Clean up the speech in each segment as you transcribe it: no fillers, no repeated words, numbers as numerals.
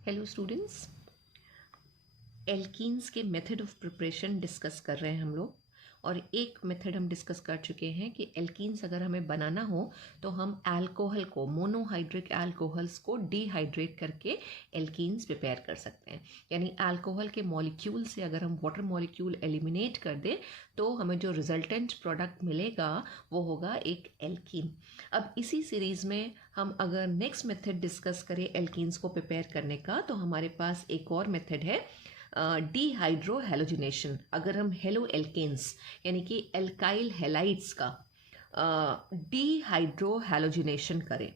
Hello students, alkenes के method of preparation discuss कर रहे हैं हम लोग। और एक मेथड हम डिस्कस कर चुके हैं कि एल्कीन्स अगर हमें बनाना हो तो हम अल्कोहल को, मोनोहाइड्रिक अल्कोहल्स को डिहाइड्रेट करके एल्कीन्स प्रिपेयर कर सकते हैं। यानी अल्कोहल के मॉलिक्यूल से अगर हम वाटर मॉलिक्यूल एलिमिनेट कर दें तो हमें जो रिजल्टेंट प्रोडक्ट मिलेगा वो होगा एक एल्कीन। अब इसी सीरीज़ में हम अगर नेक्स्ट मेथड डिस्कस करें एल्कीन्स को प्रिपेयर करने का, तो हमारे पास एक और मेथड है डीहाइड्रो हेलोजिनेशन। अगर हम हेलो एल्केन्स यानी कि एल्काइल हेलाइड्स का डीहाइड्रो हेलोजिनेशन करें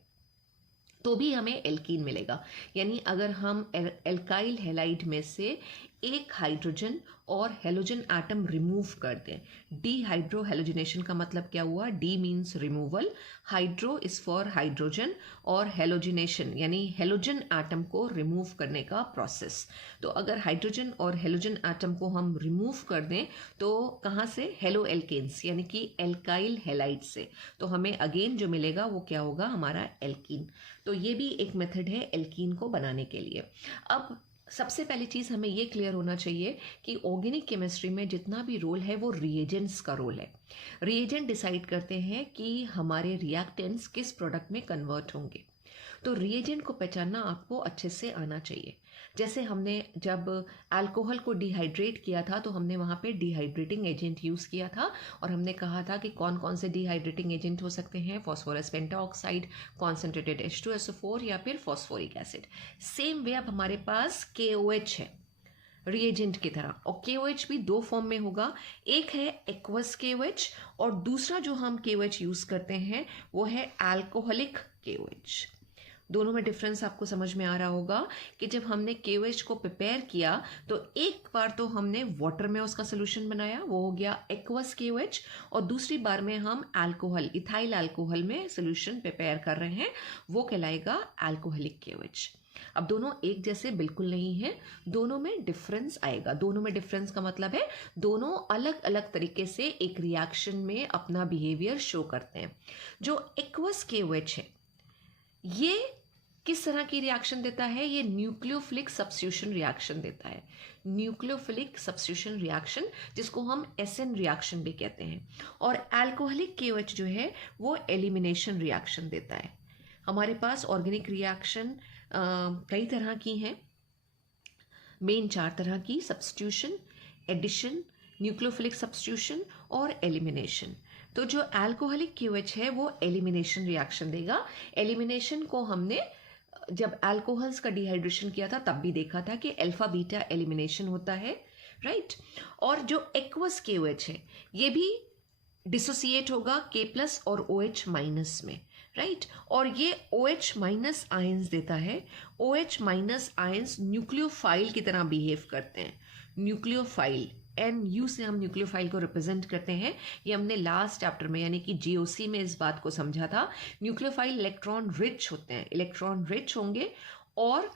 तो भी हमें एल्कीन मिलेगा। यानी अगर हम एल्काइल हेलाइड में से एक हाइड्रोजन और हेलोजन एटम रिमूव कर दें, डीहाइड्रो हेलोजिनेशन का मतलब क्या हुआ? D means removal, hydro is for hydrogen, और हेलोजिनेशन यानी हेलोजन एटम को रिमूव करने का प्रोसेस। तो अगर हाइड्रोजन और हेलोजन एटम को हम रिमूव कर दें तो कहाँ से? हेलो एल्केन्स यानी कि एल्काइल हेलाइड से। तो हमें अगेन जो मिलेगा वो क्या होगा? हमारा एल्कीन। तो ये भी एक मेथड है एल्कीन को बनाने के लिए। अब सबसे पहली चीज़ हमें ये क्लियर होना चाहिए कि ऑर्गेनिक केमिस्ट्री में जितना भी रोल है वो रिएजेंट्स का रोल है। रिएजेंट डिसाइड करते हैं कि हमारे रिएक्टेंट्स किस प्रोडक्ट में कन्वर्ट होंगे। तो रिएजेंट को पहचानना आपको अच्छे से आना चाहिए। जैसे हमने जब अल्कोहल को डिहाइड्रेट किया था तो हमने वहाँ पे डिहाइड्रेटिंग एजेंट यूज़ किया था, और हमने कहा था कि कौन कौन से डिहाइड्रेटिंग एजेंट हो सकते हैं? फॉस्फोरस पेंटाऑक्साइड, कॉन्सेंट्रेटेड H2SO4 या फिर फॉस्फोरिक एसिड। सेम वे अब हमारे पास KOH है रिएजेंट की तरह, और KOH भी दो फॉर्म में होगा। एक है एक्वस KOH और दूसरा जो हम KOH यूज़ करते हैं वो है अल्कोहलिक KOH। दोनों में डिफरेंस आपको समझ में आ रहा होगा कि जब हमने KOH को प्रिपेयर किया तो एक बार तो हमने वाटर में उसका सोल्यूशन बनाया, वो हो गया एक्वस KOH, और दूसरी बार में हम अल्कोहल, इथाइल अल्कोहल में सोल्यूशन प्रिपेयर कर रहे हैं, वो कहलाएगा अल्कोहलिक KOH। अब दोनों एक जैसे बिल्कुल नहीं है, दोनों में डिफरेंस आएगा। दोनों में डिफरेंस का मतलब है दोनों अलग अलग तरीके से एक रिएक्शन में अपना बिहेवियर शो करते हैं। जो एक्वस KOH है ये किस तरह की रिएक्शन देता है? ये न्यूक्लियोफिलिक सब्स्टिट्यूशन रिएक्शन देता है। न्यूक्लियोफिलिक सब्स्टिट्यूशन रिएक्शन, जिसको हम SN रिएक्शन भी कहते हैं। और अल्कोहलिक KOH जो है वो एलिमिनेशन रिएक्शन देता है। हमारे पास ऑर्गेनिक रिएक्शन कई तरह की हैं, मेन 4 तरह की: सब्स्टिट्यूशन, एडिशन, न्यूक्लियोफिलिक सब्स्टिट्यूशन और एलिमिनेशन। तो जो अल्कोहलिक KOH है वो एलिमिनेशन रिएक्शन देगा। एलिमिनेशन को हमने जब अल्कोहल्स का डिहाइड्रेशन किया था तब भी देखा था कि अल्फा बीटा एलिमिनेशन होता है, राइट। और जो एक्वस KOH है ये भी डिसोसिएट होगा K+ और OH- में, राइट। और ये OH- आयंस देता है। OH- आयंस न्यूक्लियोफाइल की तरह बिहेव करते हैं। न्यूक्लियोफाइल, NU से हम न्यूक्लियोफाइल को रिप्रेजेंट करते हैं। ये हमने लास्ट चैप्टर में यानी कि GOC में इस बात को समझा था। न्यूक्लियोफाइल इलेक्ट्रॉन रिच होते हैं, इलेक्ट्रॉन रिच होंगे और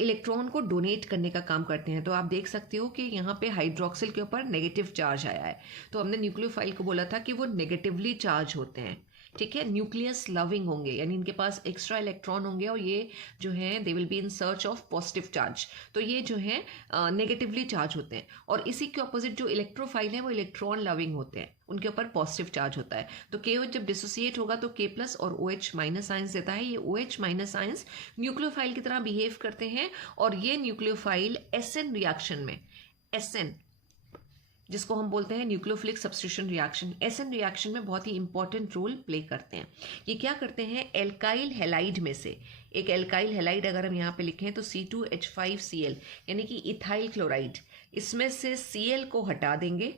इलेक्ट्रॉन को डोनेट करने का काम करते हैं। तो आप देख सकते हो कि यहाँ पे हाइड्रोक्सिल के ऊपर नेगेटिव चार्ज आया है, तो हमने न्यूक्लियोफाइल को बोला था कि वो नेगेटिवली चार्ज होते हैं, ठीक है। न्यूक्लियस लविंग होंगे यानी इनके पास एक्स्ट्रा इलेक्ट्रॉन होंगे और ये जो है they will be in search of positive charge. तो ये जो है नेगेटिवली चार्ज होते हैं। और इसी के ऑपोजिट जो इलेक्ट्रोफाइल है वो इलेक्ट्रॉन लविंग होते हैं, उनके ऊपर पॉजिटिव चार्ज होता है। तो KOH जब डिसोसिएट होगा तो K+ और OH- आयंस देता है। ये OH- आयंस न्यूक्लियोफाइल की तरह बिहेव करते हैं, और ये न्यूक्लियोफाइल SN रिएक्शन में, SN जिसको हम बोलते हैं nucleophilic substitution reaction, SN reaction में बहुत ही इंपॉर्टेंट रोल प्ले करते हैं। ये क्या करते हैं? एल्काइल हेलाइड में से एक एल्काइल हेलाइड अगर हम यहाँ पे लिखें तो C2H5Cl यानी कि इथाइल क्लोराइड, इसमें से Cl को हटा देंगे,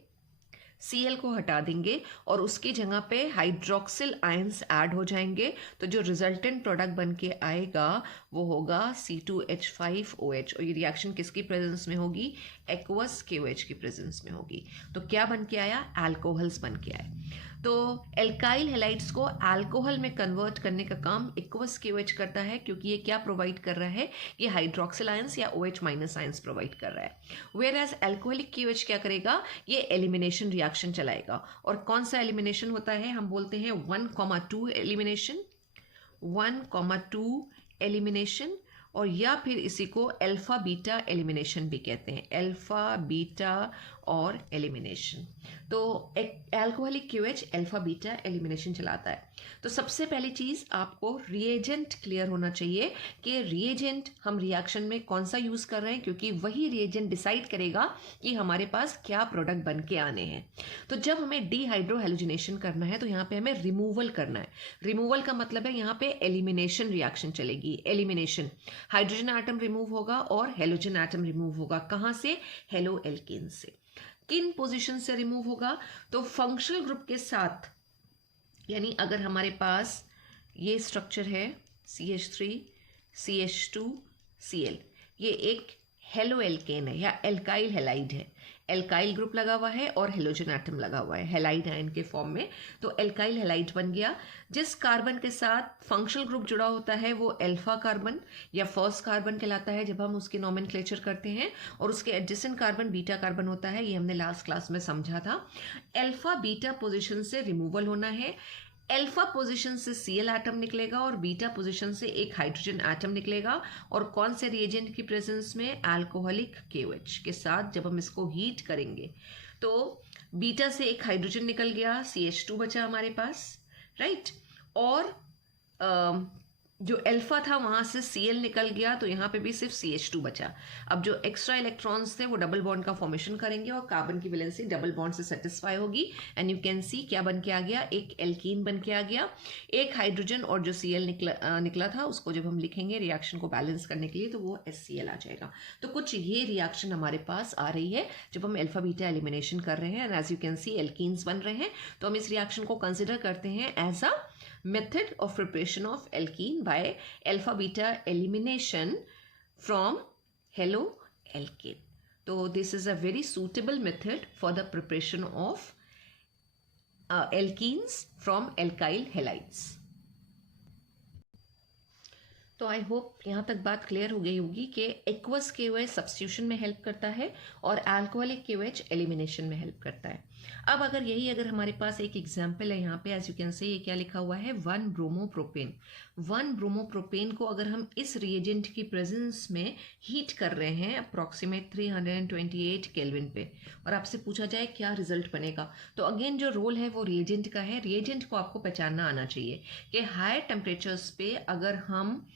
Cl को हटा देंगे और उसकी जगह पे हाइड्रोक्सिल आयंस ऐड हो जाएंगे। तो जो रिजल्टेंट प्रोडक्ट बन के आएगा वो होगा C2H5OH, और ये रिएक्शन किसकी प्रेजेंस में होगी? एक्वस KOH की प्रेजेंस में होगी। तो क्या बन के आया? अल्कोहल्स बन के आए। तो एल्काइल हेलाइड्स को अल्कोहल में कन्वर्ट करने का काम एक्वस KOH करता है, क्योंकि ये क्या प्रोवाइड कर रहा है? ये हाइड्रोक्सिल आयंस या OH- आयंस प्रोवाइड कर रहा है। वेयर एज अल्कोहलिक KOH क्या करेगा? ये एलिमिनेशन रिएक्शन चलाएगा। और कौन सा एलिमिनेशन होता है? हम बोलते हैं 1,2 एलिमिनेशन, 1,2 एलिमिनेशन। और या फिर इसी को अल्फा बीटा एलिमिनेशन भी कहते हैं, अल्फा बीटा और एलिमिनेशन। तो एक alcoholic QH alpha beta elimination चलाता है। तो सबसे पहली चीज़ आपको रिएजेंट क्लियर होना चाहिए कि रिएजेंट हम रिएक्शन में कौन सा यूज़ कर रहे हैं, क्योंकि वही रिएजेंट डिसाइड करेगा कि हमारे पास क्या प्रोडक्ट बन के आने हैं। तो जब हमें डीहाइड्रोहेलोजिनेशन करना है तो यहाँ पे हमें रिमूवल करना है। रिमूवल का मतलब है यहाँ पे एलिमिनेशन रिएक्शन चलेगी। एलिमिनेशन, हाइड्रोजन एटम रिमूव होगा और हेलोजन एटम रिमूव होगा। कहाँ से? हेलो एल्केन से। किन पोजीशन से रिमूव होगा? तो फंक्शनल ग्रुप के साथ, यानी अगर हमारे पास ये स्ट्रक्चर है CH3 CH2 Cl, ये एक हेलो एल्केन है या एल्काइल हेलाइड है। एल्काइल ग्रुप लगा हुआ है और हेलोजन एटम लगा हुआ है हेलाइड आयन के फॉर्म में, तो एल्काइल हेलाइड बन गया। जिस कार्बन के साथ फंक्शनल ग्रुप जुड़ा होता है वो अल्फा कार्बन या फर्स्ट कार्बन कहलाता है जब हम उसके नोमेनक्लेचर करते हैं, और उसके एडजेसेंट कार्बन बीटा कार्बन होता है। ये हमने लास्ट क्लास में समझा था। अल्फा बीटा पोजिशन से रिमूवल होना है। अल्फा पोजीशन से Cl एटम निकलेगा और बीटा पोजीशन से एक हाइड्रोजन एटम निकलेगा, और कौन से रिएजेंट की प्रेजेंस में? अल्कोहलिक KOH के साथ। जब हम इसको हीट करेंगे तो बीटा से एक हाइड्रोजन निकल गया, CH2 बचा हमारे पास, राइट। और जो अल्फा था वहां से Cl निकल गया, तो यहाँ पे भी सिर्फ CH2 बचा। अब जो एक्स्ट्रा इलेक्ट्रॉन्स थे वो डबल बॉन्ड का फॉर्मेशन करेंगे और कार्बन की वैलेंसी डबल बॉन्ड से सेटिस्फाई होगी, एंड यू कैन सी क्या बन के आ गया? एक एल्कीन बन के आ गया। एक हाइड्रोजन और जो Cl निकला था उसको जब हम लिखेंगे रिएक्शन को बैलेंस करने के लिए तो वो HCl आ जाएगा। तो कुछ ये रिएक्शन हमारे पास आ रही है जब हम अल्फा बीटा एलिमिनेशन कर रहे हैं, and as you can see alkenes बन रहे हैं। तो हम इस रिएक्शन को कंसिडर करते हैं as a method of preparation of alkene by alpha beta elimination from halo alkane. So this is a very suitable method for the preparation of alkenes from alkyl halides. तो I hope यहाँ तक बात clear हो गई होगी कि aqueous KOH substitution में help करता है और अल्कोहलिक KOH एलिमिनेशन में हेल्प करता है। अब अगर हमारे पास एक एग्जांपल है यहाँ पे, एज यू कैन से ये क्या लिखा हुआ है? 1 ब्रोमोप्रोपेन। 1 ब्रोमोप्रोपेन को अगर हम इस रिएजेंट की प्रेजेंस में हीट कर रहे हैं अप्रॉक्सीमेट 328 केल्विन पे, और आपसे पूछा जाए क्या रिजल्ट बनेगा, तो अगेन जो रोल है वो रिएजेंट का है। रिएजेंट को आपको पहचानना आना चाहिए कि हायर टेम्परेचर्स पे अगर हम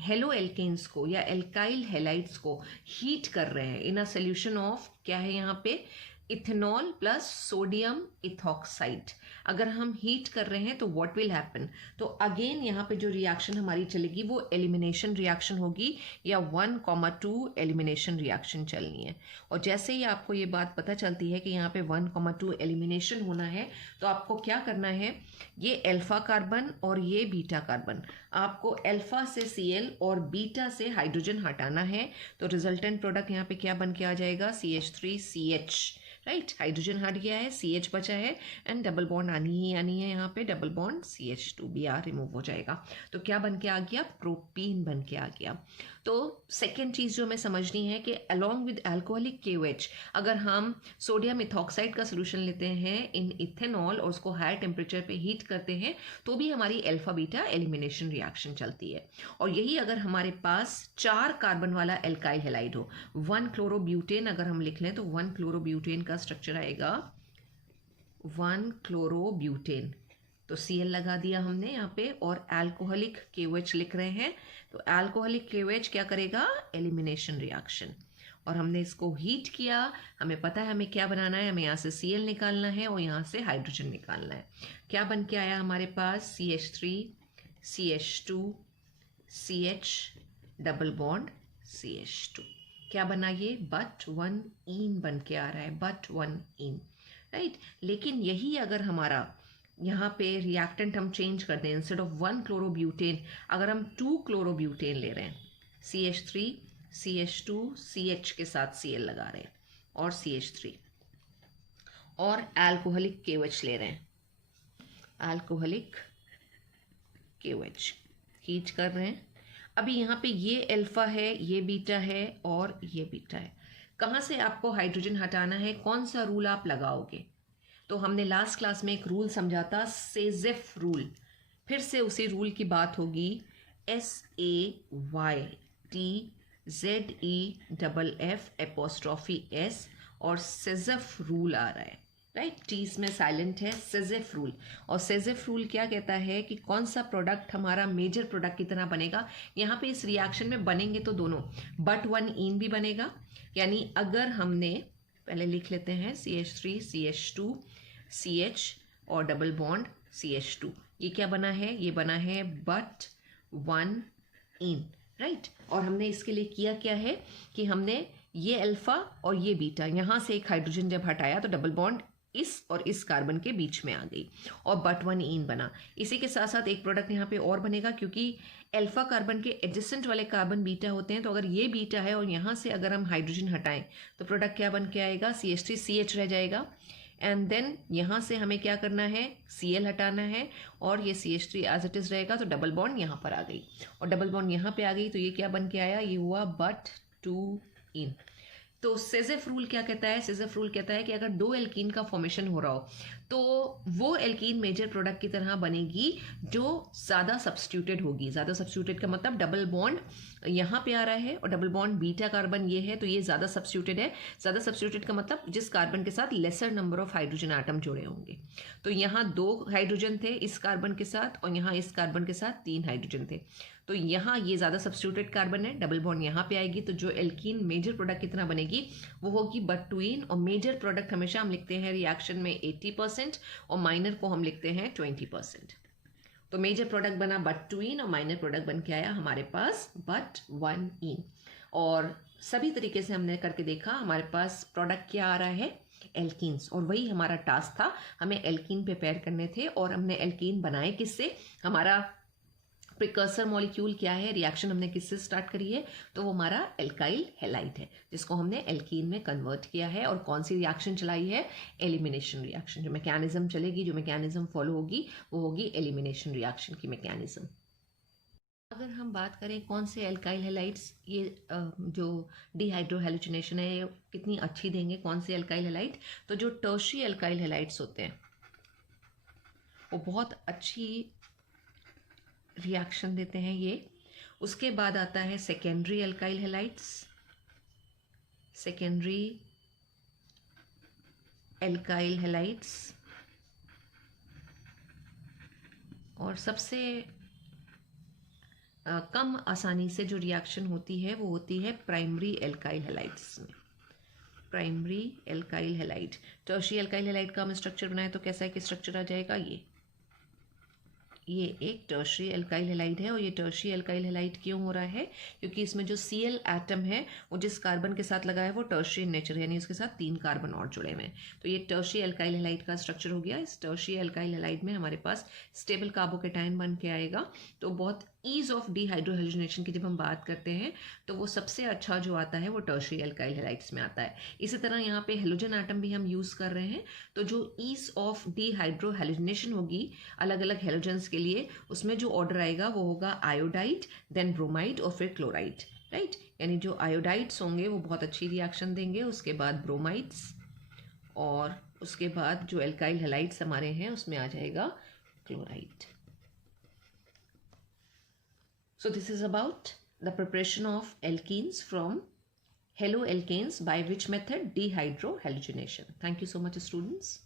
हेलो एल्केन्स को या एल्काइल हेलाइड्स को हीट कर रहे हैं इन अ सोल्यूशन ऑफ, क्या है यहाँ पे? Ethanol plus sodium ethoxide. अगर हम हीट कर रहे हैं तो व्हाट विल हैपन? तो अगेन यहाँ पे जो रिएक्शन हमारी चलेगी वो एलिमिनेशन रिएक्शन होगी या 1,2 एलिमिनेशन रिएक्शन चलनी है। और जैसे ही आपको ये बात पता चलती है कि यहाँ पे 1,2 एलिमिनेशन होना है, तो आपको क्या करना है? ये अल्फा कार्बन और ये बीटा कार्बन, आपको अल्फा से Cl और बीटा से हाइड्रोजन हटाना है। तो रिजल्टेंट प्रोडक्ट यहाँ पे क्या बन के आ जाएगा? CH3CH, right. हाइड्रोजन हट गया है, CH बचा है, एंड डबल बॉन्ड आनी है यहाँ पे, डबल बॉन्ड CH2Br रिमूव हो जाएगा। तो क्या बन के आ गया? प्रोपीन बन के आ गया। तो सेकेंड चीज़ जो हमें समझनी है कि अलॉन्ग विद अल्कोहलिक KOH अगर हम सोडियम इथॉक्साइड का सोल्यूशन लेते हैं इन इथेनॉल और उसको हायर टेम्परेचर पे हीट करते हैं तो भी हमारी अल्फा बीटा एलिमिनेशन रिएक्शन चलती है। और यही अगर हमारे पास 4 कार्बन वाला एल्काइल हेलाइड हो, 1 क्लोरोब्यूटेन अगर हम लिख लें तो 1 क्लोरोब्यूटेन का स्ट्रक्चर आएगा 1 क्लोरोब्यूटेन। तो Cl लगा दिया हमने यहाँ पे, और अल्कोहलिक KOH लिख रहे हैं, तो अल्कोहलिक KOH क्या करेगा? Elimination reaction. और हमने इसको हीट किया, हमें पता है हमें क्या बनाना है, हमें यहाँ से Cl निकालना है और यहाँ से हाइड्रोजन निकालना है। क्या बन के आया हमारे पास? CH3 CH2 CH double bond CH2। क्या बना ये? बट 1 ईन बन के आ रहा है, बट 1 ईन, राइट। लेकिन यही अगर हमारा यहाँ पे रिएक्टेंट हम चेंज कर दें, इंस्टेड ऑफ 1 क्लोरोब्यूटेन अगर हम 2 क्लोरोब्यूटेन ले रहे हैं, CH3 CH2 CH के साथ Cl लगा रहे हैं और CH3, और अल्कोहलिक KOH ले रहे हैं, अल्कोहलिक KOH हीट कर रहे हैं। अभी यहाँ पे ये अल्फा है, ये बीटा है और ये बीटा है। कहाँ से आपको हाइड्रोजन हटाना है? कौन सा रूल आप लगाओगे? तो हमने लास्ट क्लास में एक रूल समझा था, सेजेफ रूल। फिर से उसी रूल की बात होगी। SAYTZEFF' और सेजेफ रूल आ रहा है, राइट। टी इसमें साइलेंट है, सेजेफ रूल। और सेजेफ रूल क्या कहता है कि कौन सा प्रोडक्ट हमारा मेजर प्रोडक्ट की तरह बनेगा। यहाँ पे इस रिएक्शन में बनेंगे तो दोनों, बट वन इन भी बनेगा। यानी अगर हमने, पहले लिख लेते हैं, CH3 CH2 CH और डबल बॉन्ड CH2, ये क्या बना है, ये बना है बट वन इन, राइट। और हमने इसके लिए किया क्या है कि हमने ये अल्फा और ये बीटा, यहाँ से एक हाइड्रोजन जब हटाया तो डबल बॉन्ड इस और इस कार्बन के बीच में आ गई और बट वन इन बना। इसी के साथ साथ एक प्रोडक्ट यहाँ पे और बनेगा, क्योंकि अल्फा कार्बन के एडजेसेंट वाले कार्बन बीटा होते हैं, तो अगर ये बीटा है और यहाँ से अगर हम हाइड्रोजन हटाएं तो प्रोडक्ट क्या बन के आएगा, CH3 CH रह जाएगा। एंड देन यहाँ से हमें क्या करना है, Cl हटाना है और ये CH3 एज इट इज रहेगा, तो डबल बॉन्ड यहाँ पर आ गई और डबल बॉन्ड यहाँ पे आ गई, तो ये क्या बन के आया, ये हुआ बट टू इन। तो सेजेफ रूल क्या कहता है, सेजेफ रूल कहता है कि अगर दो एल्कीन का फॉर्मेशन हो रहा हो तो वो एल्कीन मेजर प्रोडक्ट की तरह बनेगी जो ज़्यादा सब्स्टिट्यूटेड होगी। ज़्यादा सब्स्टिट्यूटेड का मतलब डबल बॉन्ड यहाँ पे आ रहा है और डबल बॉन्ड बीटा कार्बन ये है, तो ये ज़्यादा सब्स्टिट्यूटेड है। ज़्यादा सब्स्टिट्यूटेड का मतलब जिस कार्बन के साथ lesser number of hydrogen atom जुड़े होंगे। तो यहाँ 2 हाइड्रोजन थे इस कार्बन के साथ और यहाँ इस कार्बन के साथ 3 हाइड्रोजन थे, तो यहाँ ये ज़्यादा सब्स्टिट्यूटेड कार्बन है, डबल बॉन्ड यहाँ पे आएगी, तो जो एल्कीन मेजर प्रोडक्ट कितना बनेगी वो होगी बट टू इन। और मेजर प्रोडक्ट हमेशा हम लिखते हैं रिएक्शन में 80% और माइनर को हम लिखते हैं 20%। तो मेजर प्रोडक्ट बना बट टू इन और माइनर प्रोडक्ट बन के आया हमारे पास बट वन इन। और सभी तरीके से हमने करके देखा, हमारे पास प्रोडक्ट क्या आ रहा है, एल्कीन्स, और वही हमारा टास्क था, हमें एल्कीन प्रिपेयर करने थे। और हमने एल्कीन बनाए किससे, हमारा प्रिकर्सर मॉलिक्यूल क्या है, रिएक्शन हमने किससे स्टार्ट करी है, तो वो हमारा एल्काइल हैलाइड है जिसको हमने एल्कीन में कन्वर्ट किया है। और कौन सी रिएक्शन चलाई है, एलिमिनेशन रिएक्शन। जो मैकेनिज्म चलेगी, जो मैकेनिज्म फॉलो होगी वो होगी एलिमिनेशन रिएक्शन की मैकेनिज्म। अगर हम बात करें कौन से एल्काइल हैलाइड्स ये जो डिहाइड्रोहैलोजिनेशन है ये कितनी अच्छी देंगे, कौन से एल्काइल हैलाइड, तो जो टर्शियरी एल्काइल हैलाइड्स होते हैं वो बहुत अच्छी रिएक्शन देते हैं ये। उसके बाद आता है secondary alkyl halides, secondary alkyl halides, और सबसे कम आसानी से जो रिएक्शन होती है वो होती है प्राइमरी एल्काइल हैलाइड्स में। Primary alkyl halide, tertiary alkyl halide का हम स्ट्रक्चर बनाए तो कैसा है कि स्ट्रक्चर आ जाएगा, ये एक टर्शियरी एल्काइल हैलाइड है। और ये टर्शियरी एल्काइल हैलाइड क्यों हो रहा है, क्योंकि इसमें जो Cl एटम है वो जिस कार्बन के साथ लगा है वो टर्शियरी नेचर है, यानी उसके साथ 3 कार्बन और जुड़े हुए हैं। तो ये टर्शियरी एल्काइल हैलाइड का स्ट्रक्चर हो गया। इस टर्शियरी एल्काइल हैलाइड में हमारे पास स्टेबल कार्बोकेटायन बन के आएगा। तो बहुत ईज ऑफ डिहाइड्रोहैलोजिनेशन की जब हम बात करते हैं तो वो सबसे अच्छा जो आता है वो टर्शियरी एल्काइल हैलाइड्स में आता है। इसी तरह यहाँ पे हेलोजन एटम भी हम यूज़ कर रहे हैं, तो जो ईज ऑफ डिहाइड्रोहैलोजिनेशन होगी अलग अलग हेलोजेंस के लिए, उसमें जो ऑर्डर आएगा वो होगा आयोडाइड, देन ब्रोमाइड और फिर क्लोराइड, राइट। यानी जो आयोडाइड्स होंगे वो बहुत अच्छी रिएक्शन देंगे, उसके बाद ब्रोमाइड्स, और उसके बाद जो एल्काइल हैलाइड्स हमारे हैं उसमें आ जाएगा chloride. So this is about the preparation of alkenes from haloalkanes by which method, dehydrohalogenation. Thank you so much, students.